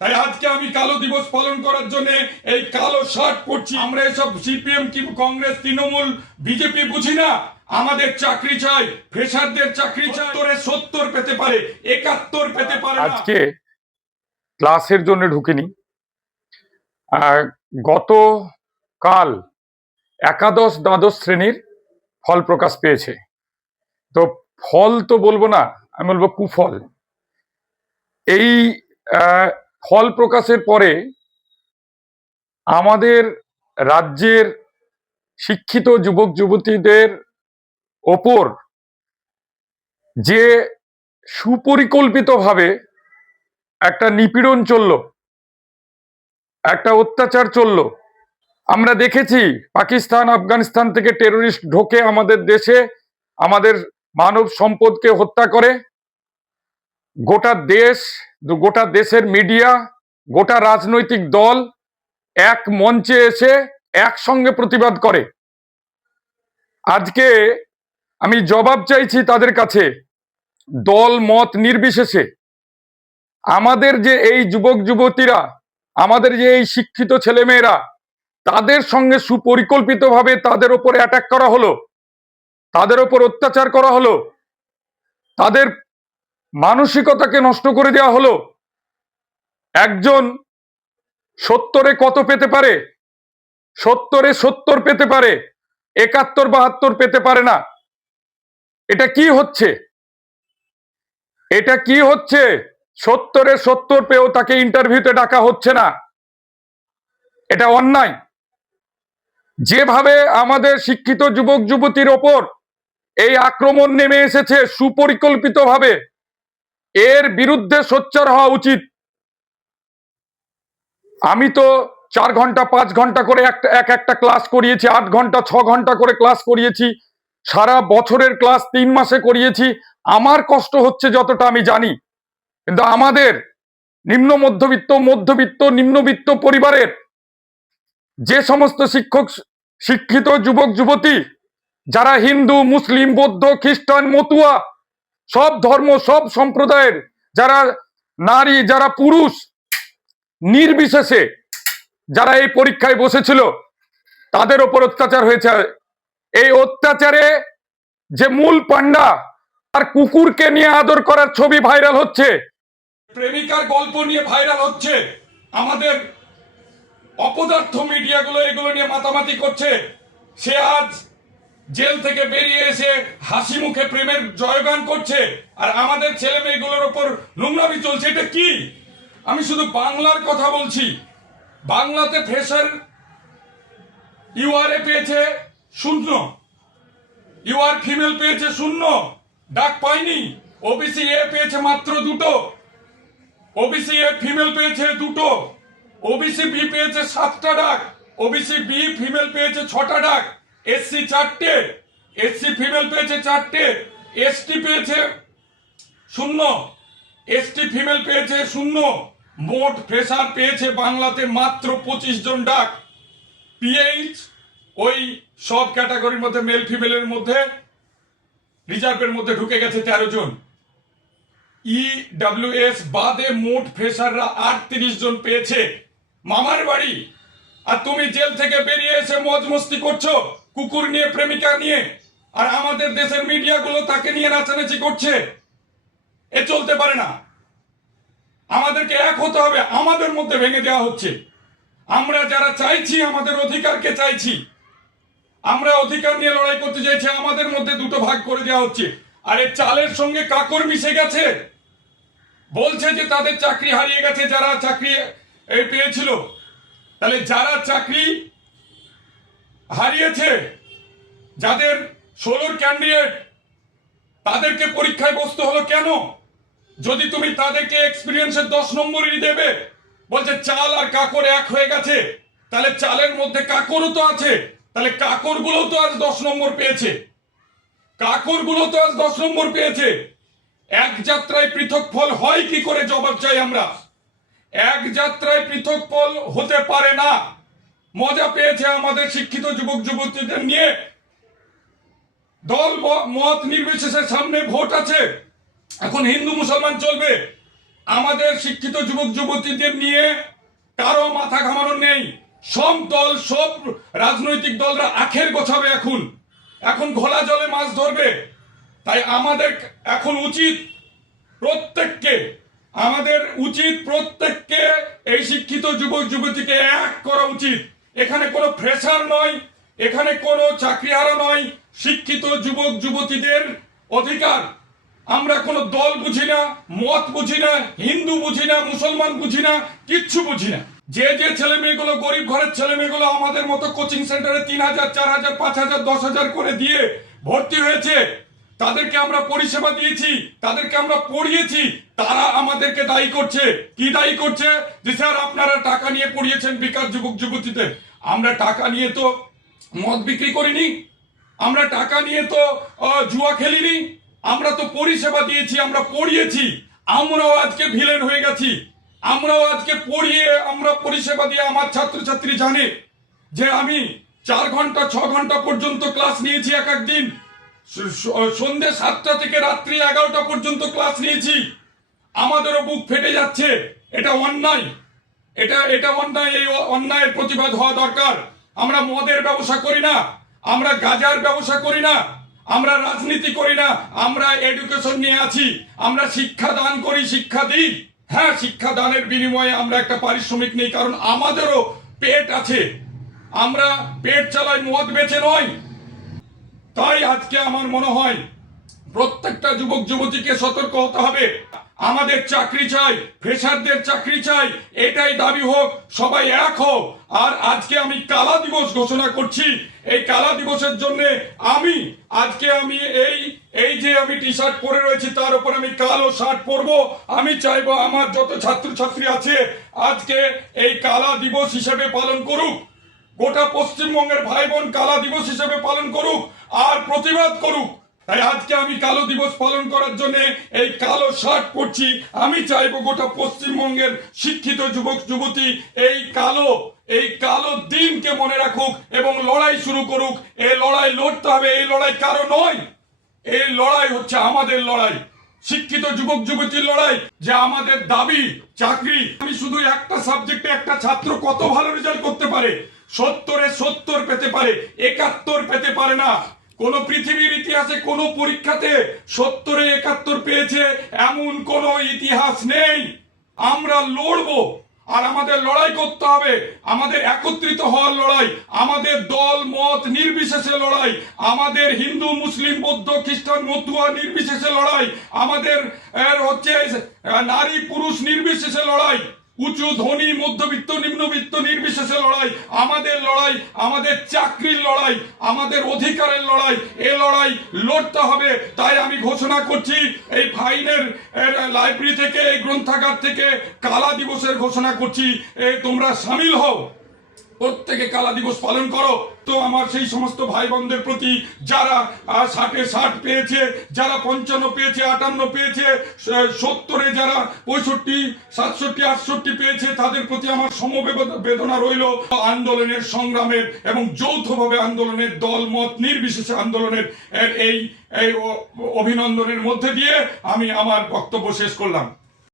তাই আজকে আমি কালো দিবস পালন করার জন্য এই কালো শার্ট পরছি। আমরা এসব সিপিএম কি কংগ্রেস তৃণমূল বিজেপি বুঝি না। আমাদের চাকরি চাই, ফ্রেশারদের চাকরি চাই। 70 পেতে পারে, 71 পেতে পারে। আজকে ক্লাসের জন্য ঢুকিনি। গত কাল একাদশ দ্বাদশ শ্রেণীর ফল প্রকাশ পেয়েছে। তো ফল তো বলবো না, আমি বলবো কুফল। এই ফল প্রকাশের পরে আমাদের রাজ্যের শিক্ষিত যুবক যুবতীদের ওপর যে সুপরিকল্পিতভাবে একটা নিপীড়ন চলল, একটা অত্যাচার চলল। আমরা দেখেছি পাকিস্তান আফগানিস্তান থেকে টেররিস্ট ঢোকে আমাদের দেশে, আমাদের মানব সম্পদকে হত্যা করে। গোটা দেশের মিডিয়া, গোটা রাজনৈতিক দল এক মঞ্চে এসে একসঙ্গে প্রতিবাদ করে। আজকে আমি জবাব চাইছি তাদের কাছে, দল মত নির্বিশেষে। আমাদের যে এই যুবক যুবতীরা, আমাদের যে এই শিক্ষিত ছেলেমেয়েরা, তাদের সঙ্গে সুপরিকল্পিতভাবে তাদের ওপর অ্যাটাক করা হলো, তাদের ওপর অত্যাচার করা হলো, তাদের মানসিকতাকে নষ্ট করে দেওয়া হলো। একজন 70-এ কত পেতে পারে? 70-এ 70 পেতে পারে, 71-72 পেতে পারে না। এটা কি হচ্ছে? এটা কি হচ্ছে? 70-এ 70 পেয়েও তাকে ইন্টারভিউতে ডাকা হচ্ছে না। এটা অন্যায়। যেভাবে আমাদের শিক্ষিত যুবক যুবতীর ওপর এই আক্রমণ নেমে এসেছে সুপরিকল্পিতভাবে, এর বিরুদ্ধে সোচ্চার হওয়া উচিত। আমি তো 4 ঘন্টা 5 ঘন্টা করে একটা ক্লাস করিয়েছি, 8 ঘন্টা 6 ঘন্টা করে ক্লাস করিয়েছি, সারা বছরের ক্লাস 3 মাসে করিয়েছি। আমার কষ্ট হচ্ছে যতটা আমি জানি, কিন্তু আমাদের নিম্ন মধ্যবিত্ত নিম্নবিত্ত পরিবারের যে সমস্ত শিক্ষিত যুবক যুবতী, যারা হিন্দু মুসলিম বৌদ্ধ খ্রিস্টান মতুয়া, সব ধর্ম সব সম্প্রদায়ের, যারা নারী যারা পুরুষ নির্বিশেষে যারা এই পরীক্ষায় বসেছিল, তাদের ওপর অত্যাচার হয়েছে। এই অত্যাচারে যে মূল পান্ডা, আর কুকুরকে নিয়ে আদর করার ছবি ভাইরাল হচ্ছে, প্রেমিকার গল্প নিয়ে ভাইরাল হচ্ছে। আমাদের অপদার্থ মিডিয়াগুলো এগুলো নিয়ে মাতামাতি করছে। সে আজ জেল থেকে বেরিয়ে এসে হাসি মুখে প্রেমের জয়গান করছে, আর আমাদের ছেলে মেয়েগুলোর ওপর নোংরামি চলছে। এটা কি? আমি শুধু বাংলার কথা বলছি। বাংলাতে ফ্রেশার ইউআরএ পেয়েছে 0, ইউআর ফিমেল পেয়েছে 0, ডাক পায়নি। ওবিসি এ পেয়েছে মাত্র 2, ওবিসি এ ফিমেল পেয়েছে 2, ওবিসি বি পেয়েছে 7টা ডাক, ওবিসি বি ফিমেল পেয়েছে 6টা ডাক, এসসি 4টে, এসসি ফিমেল পেয়েছে 4টে, এসটি পেয়েছে 0, এসটি ফিমেল পেয়েছে 0। মোট ফ্রেশার পেয়েছে বাংলাতে মাত্র 25 জন ডাক। পিএইচ ওই সব ক্যাটাগরির মধ্যে মেল ফিমেলের মধ্যে রিজার্ভের মধ্যে ঢুকে গেছে 13 জন। ইডব্লিউএস বাদে মোট ফ্রেশাররা 38 জন পেয়েছে। মামার বাড়ি। আর তুমি জেল থেকে বেরিয়ে এসে মজ মস্তি করছো কুকুর নিয়ে, প্রেমিকা নিয়ে, আর আমাদের দেশের মিডিয়াগুলো তাকে নিয়ে নাচানাচি করছে। এ চলতে পারে না। আমাদেরকে এক হতে হবে। আমাদের মধ্যে ভেঙে দেওয়া হচ্ছে। আমরা যারা চাইছি, আমাদের অধিকারকে চাইছি, আমরা অধিকার নিয়ে লড়াই করতে চাইছি, আমাদের মধ্যে দুটো ভাগ করে দেওয়া হচ্ছে। আর এই চালের সঙ্গে কাকর মিশে গেছে। বলছে যে তাদের চাকরি হারিয়ে গেছে যারা চাকরি পেয়েছিল। তাহলে যারা চাকরি হারিয়েছে, যাদের 16 ক্যান্ডিডেট, তাদেরকে পরীক্ষায় বসতে হলো কেন? যদি তুমি তাদেরকে এক্সপিরিয়েন্সের 10 নম্বরই দেবে। বলছে চাল আর কাকর এক হয়ে গেছে। তাহলে চালের মধ্যে কাকরও তো আছে, তাহলে কাকরগুলো তো আজ 10 নম্বর পেয়েছে। কাকরগুলো তো আজ 10 নম্বর পেয়েছে। এক যাত্রায় পৃথক ফল হয় কি করে? জবাব চাই আমরা। এক যাত্রায় পৃথক ফল হতে পারে না। মজা পেয়েছে আমাদের শিক্ষিত যুবক যুবতীদের নিয়ে। দল মত নির্বিশেষে সামনে ভোট আছে, এখন হিন্দু মুসলমান চলবে। আমাদের শিক্ষিত যুবক যুবতীদের নিয়ে কারো মাথা ঘামানোর নেই। সব দল, সব রাজনৈতিক দলরা আখের গোছাবে, এখন ঘোলা জলে মাছ ধরবে। তাই আমাদের এখন উচিত প্রত্যেককে এই শিক্ষিত যুবক যুবতীকে এক করা উচিত। এখানে কোনো প্রেসার নয়, এখানে কোনো চাকরিহারা নয়। শিক্ষিত যুবক যুবতীদের অধিকার। আমরা কোনো দল বুঝি না, মত বুঝি না, হিন্দু বুঝি না, মুসলমান বুঝি না, কিচ্ছু বুঝি না। যে ছেলে মেয়েগুলো গরিব ঘরের ছেলে মেয়েগুলো আমাদের মতো কোচিং সেন্টারে 3,000, 4,000, 5,000, 10,000 করে দিয়ে ভর্তি হয়েছে, তাদেরকে আমরা পরিষেবা দিয়েছি, তাদেরকে আমরা পড়িয়েছি, তারা আমাদেরকে দায়ী করছে। কি দায়ী করছে? যে স্যার আপনারা টাকা নিয়ে পড়িয়েছেন বেকার যুবক যুবতীদের। আমরা টাকা নিয়ে তো মদ বিক্রি করিনি, আমরা টাকা নিয়ে তো জুয়া খেলিনি, আমরা তো পরিষেবা দিয়েছি, আমরা পড়িয়েছি। আমরাও আজকে ভিলেন হয়ে গেছি। আমরাও আজকে পড়িয়ে, আমরা পরিষেবা দিয়ে আমার ছাত্রছাত্রী জানে যে আমি 4 ঘন্টা 6 ঘন্টা পর্যন্ত ক্লাস নিয়েছি এক দিন। সন্ধ্যে 7টা থেকে রাত্রি 11টা পর্যন্ত ক্লাস নিয়েছি। আমাদেরও বুক ফেটে যাচ্ছে। এটা অন্যায়, এটা অন্যায়। এই অন্যায়ের প্রতিবাদ হওয়া দরকার। আমরা মদের ব্যবসা করি না, আমরা গাঁজার ব্যবসা করি না, আমরা রাজনীতি করি না, আমরা এডুকেশন নিয়ে আছি। আমরা শিক্ষা দান করি, শিক্ষা দিই। হ্যাঁ, শিক্ষা দানের বিনিময়ে আমরা একটা পারিশ্রমিক নেই, কারণ আমাদেরও পেট আছে। আমরা পেট চালাই, মদ বেচে নয়। তাই আজকে আমার মনে হয় প্রত্যেকটা যুবক যুবতীকে সতর্ক হতে হবে। আমাদের চাকরি চাই, ফ্রেশারদের চাকরি চাই, এটাই দাবি হোক, সবাই এক হোক। আর আজকে আমি কালা দিবস ঘোষণা করছি। এই কালা দিবসের জন্য আমি এই যে আমি টি শার্ট পরে রয়েছি, তার উপর আমি কালো শার্ট পরবো। আমি চাইবো আমার যত ছাত্রছাত্রী আছে আজকে এই কালা দিবস হিসেবে পালন করুক। গোটা পশ্চিমবঙ্গের ভাই বোন কালা দিবস হিসেবে পালন করুক আর প্রতিবাদ করুক। তাই আজকে আমি কালো দিবস পালন করার জন্য এই কালো শার্ট পরছি। আমি চাইবো গোটা পশ্চিমবঙ্গের শিক্ষিত যুবক যুবতী এই কালো দিনকে মনে রাখুক এবং লড়াই শুরু করুক। এই লড়াই লড়তে হবে। এই লড়াই কারো নয়, এই লড়াই হচ্ছে আমাদের লড়াই, শিক্ষিত যুবক যুবতীর লড়াই। যে আমাদের দাবি চাকরি। আমি শুধু একটা সাবজেক্টে একটা ছাত্র কত ভালো রেজাল্ট করতে পারে, 70-এ 70 পেতে পারে, 71 পেতে পারে না। কোন পৃথিবীর ইতিহাসে কোন পরীক্ষাতে 70-এ 71 পেয়েছে এমন কোন ইতিহাস নেই। আমরা লড়বো আর আমাদের লড়াই করতে হবে। আমাদের একত্রিত হওয়ার লড়াই, আমাদের দল মত নির্বিশেষে লড়াই, আমাদের হিন্দু মুসলিম বৌদ্ধ খ্রিস্টান মতুয়া নির্বিশেষে লড়াই, আমাদের হচ্ছে নারী পুরুষ নির্বিশেষে লড়াই, উঁচু ধনী মধ্যবিত্ত নিম্নবিত্ত নির্বিশেষে লড়াই। আমাদের লড়াই, আমাদের চাকরির লড়াই, আমাদের অধিকারের লড়াই। এ লড়াই লড়তে হবে। তাই আমি ঘোষণা করছি এই ফাইনের লাইব্রেরি থেকে, এই গ্রন্থাগার থেকে কালা দিবসের ঘোষণা করছি। তোমরা সামিল হও, প্রত্যেকে কালা দিবস পালন করো। তো আমার সেই সমস্ত ভাই বোনদের প্রতি যারা 60-এ 60 পেয়েছে, যারা 55 পেয়েছে, 58 পেয়েছে, 70-এ যারা 65, 67, 68 পেয়েছে, তাদের প্রতি আমার সমবেদনা রইল। আন্দোলনের সংগ্রামের এবং যৌথভাবে আন্দোলনের দল মত নির্বিশেষে আন্দোলনের এই অভিনন্দনের মধ্যে দিয়ে আমি আমার বক্তব্য শেষ করলাম।